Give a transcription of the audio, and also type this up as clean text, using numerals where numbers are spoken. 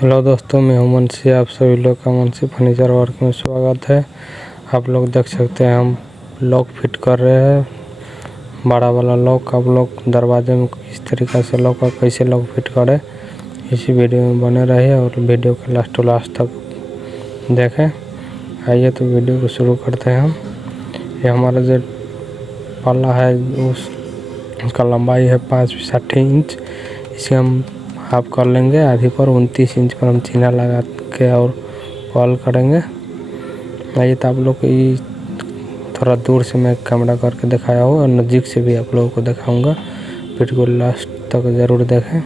Hello दोस्तों, मैं हूं मुंशी। आप सभी लोग का मुंशी फर्नीचर वर्क में स्वागत है। आप लोग देख सकते हैं हम लॉक फिट कर रहे हैं, बड़ा वाला लॉक। आप लोग दरवाजे में किस तरीक़ा से लॉक और कैसे लॉक फिट करें, इसी वीडियो में बने रहिए और वीडियो के लास्ट तक देखें। आइए तो वीडियो को शुरू करते हैं हम। ये हमारा जो पल्ला है उसका लंबाई है 5-60 इंच। इसे हम हाफ कर लेंगे। आधी पर 29 इंच पर हम चीना लगा के और कॉल करेंगे। आइए तो आप लोग को थोड़ा दूर से मैं कैमरा करके दिखाया हूँ और नज़दीक से भी आप लोगों को दिखाऊंगा। वीडियो को लास्ट तक ज़रूर देखें।